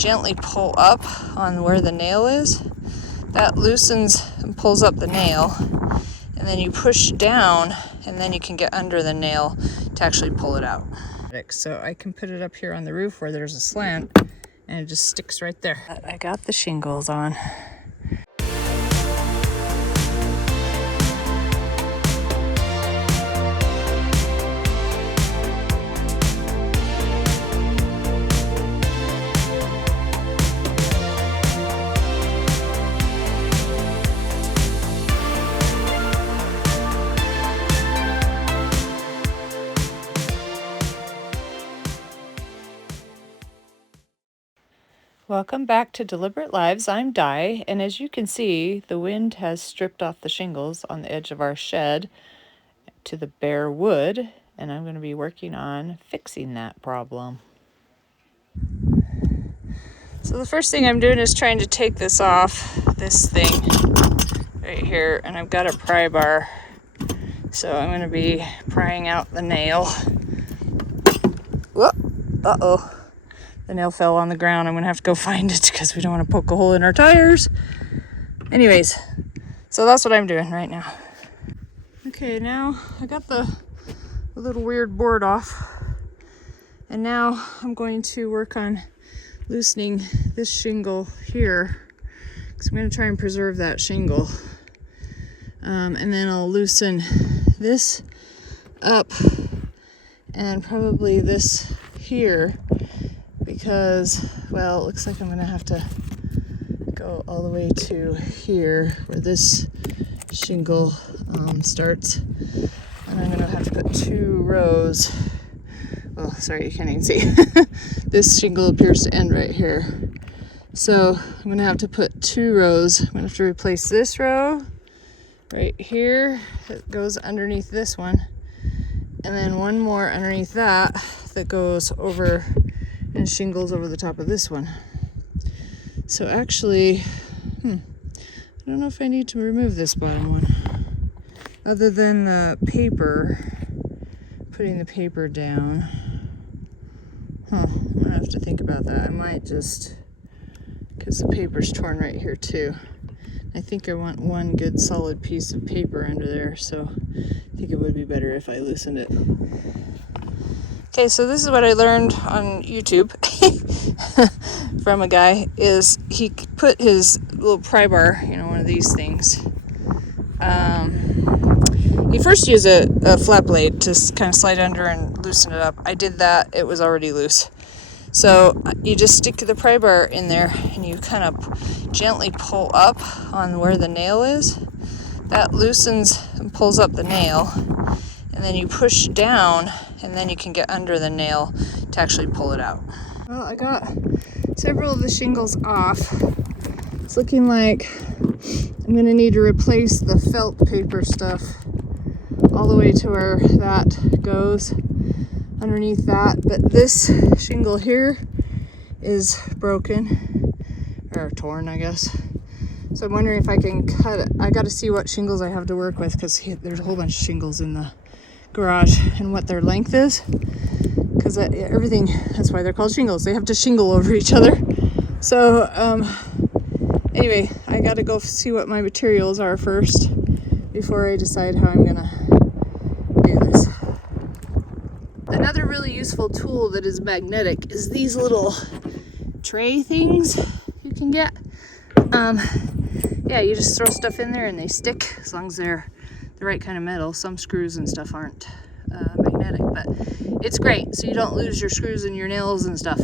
gently pull up on where the nail is, that loosens and pulls up the nail, and then you push down and then you can get under the nail to actually pull it out. So I can put it up here on the roof where there's a slant and it just sticks right there. I got the shingles on. Welcome back to Deliberate Lives. I'm Di, and as you can see, the wind has stripped off the shingles on the edge of our shed to the bare wood, and I'm going to be working on fixing that problem. So the first thing I'm doing is trying to take this off, this thing right here, and I've got a pry bar, so I'm going to be prying out the nail. Whoop! Uh-oh. The nail fell on the ground. I'm going to have to go find it because we don't want to poke a hole in our tires. Anyways, so that's what I'm doing right now. Okay, now I got the little weird board off. And now I'm going to work on loosening this shingle here, because I'm going to try and preserve that shingle. And then I'll loosen this up and probably this here, because, well, it looks like I'm going to have to go all the way to here where this shingle starts. And I'm going to have to put 2 rows. Oh, sorry, you can't even see. This shingle appears to end right here. So I'm going to have to put 2 rows. I'm going to have to replace this row right here that goes underneath this one. And then one more underneath that goes over and shingles over the top of this one. So actually, I don't know if I need to remove this bottom one, other than the paper, putting the paper down. I'm gonna have to think about that. I might just, because the paper's torn right here too. I think I want one good solid piece of paper under there, so I think it would be better if I loosened it. Okay, so this is what I learned on YouTube from a guy, is he put his little pry bar, one of these things. He first used a flat blade to kind of slide under and loosen it up. I did that, it was already loose. So you just stick the pry bar in there and you kind of gently pull up on where the nail is. That loosens and pulls up the nail. And then you push down and then you can get under the nail to actually pull it out. Well, I got several of the shingles off. It's looking like I'm going to need to replace the felt paper stuff all the way to where that goes underneath that. But this shingle here is broken, or torn, I guess. So I'm wondering if I can cut it. I got to see what shingles I have to work with, because there's a whole bunch of shingles in the garage and what their length is, because everything, that's why they're called shingles. They have to shingle over each other. So anyway, I got to go see what my materials are first before I decide how I'm gonna do this. Another really useful tool that is magnetic is these little tray things you can get. Yeah, you just throw stuff in there and they stick, as long as they're the right kind of metal. Some screws and stuff aren't magnetic, but it's great, so you don't lose your screws and your nails and stuff.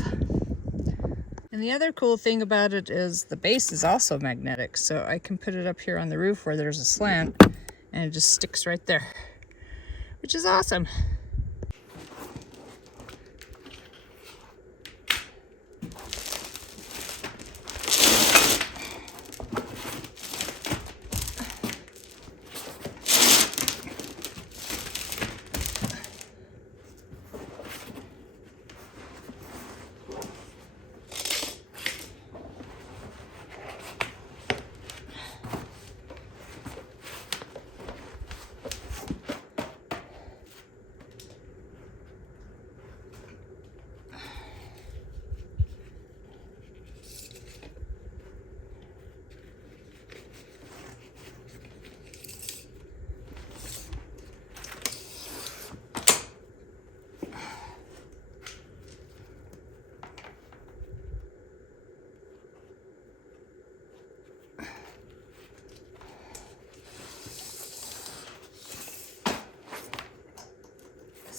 And the other cool thing about it is the base is also magnetic, so I can put it up here on the roof where there's a slant and it just sticks right there, which is awesome.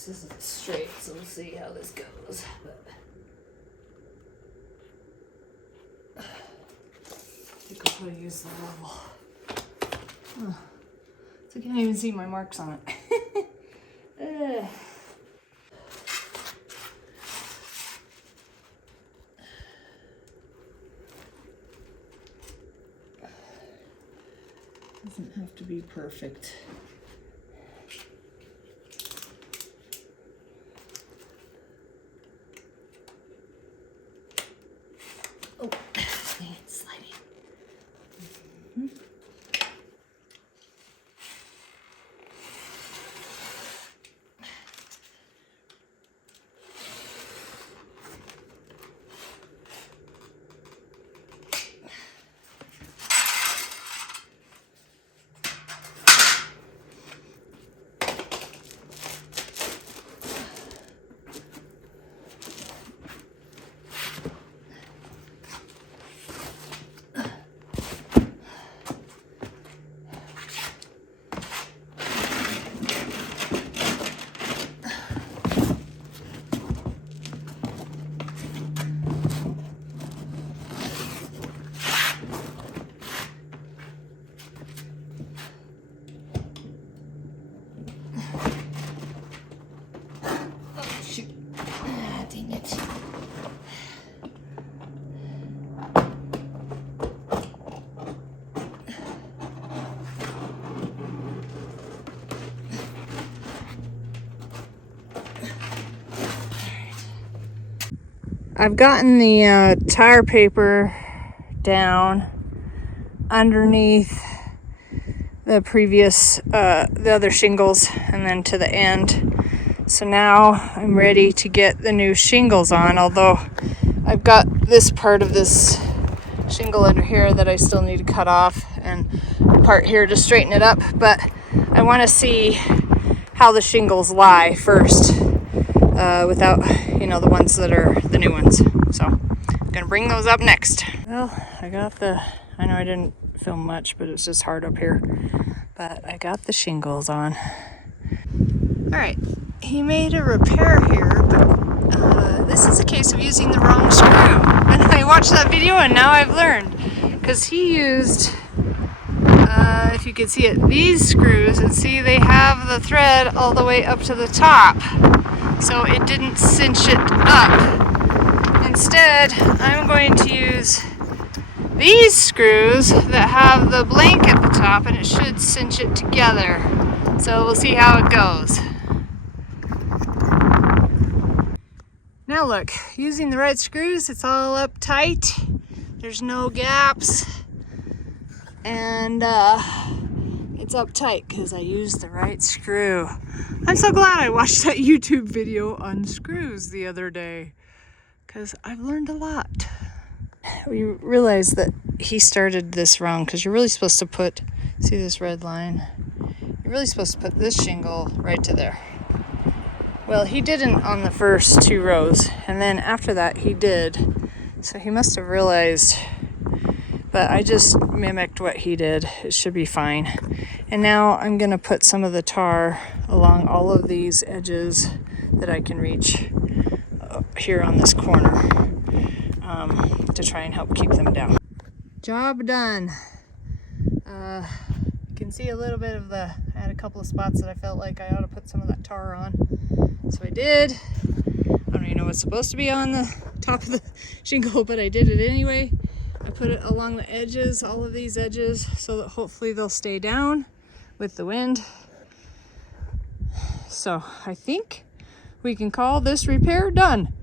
This isn't straight, so we'll see how this goes. But I think I'll probably use the level. Oh, so I can't even see my marks on it. Doesn't have to be perfect. Oh, it's sliding. I've gotten the tire paper down underneath the previous, the other shingles, and then to the end. So now I'm ready to get the new shingles on, although I've got this part of this shingle under here that I still need to cut off, and a part here to straighten it up. But I want to see how the shingles lie first, without, the ones that are the new ones. So I'm gonna bring those up next. Well, I know I didn't film much, but it's just hard up here. But I got the shingles on. All right, he made a repair here, but this is a case of using the wrong screw. And I watched that video and now I've learned, because he used, if you can see it, these screws, and see they have the thread all the way up to the top, so it didn't cinch it up. Instead, I'm going to use these screws that have the blank at the top, and it should cinch it together. So we'll see how it goes. Now look, using the right screws, it's all up tight. There's no gaps. And it's up tight because I used the right screw. I'm so glad I watched that YouTube video on screws the other day, because I've learned a lot. We realized that he started this wrong, because you're really supposed to put, see this red line? You're really supposed to put this shingle right to there. Well, he didn't on the first 2 rows, and then after that he did. So he must have realized, but I just mimicked what he did. It should be fine. And now I'm gonna put some of the tar along all of these edges that I can reach here on this corner, to try and help keep them down. Job done. You can see a little bit of I had a couple of spots that I felt like I ought to put some of that tar on. So I did. I don't even know what's supposed to be on the top of the shingle, but I did it anyway. I put it along the edges, all of these edges, so that hopefully they'll stay down with the wind. So I think we can call this repair done.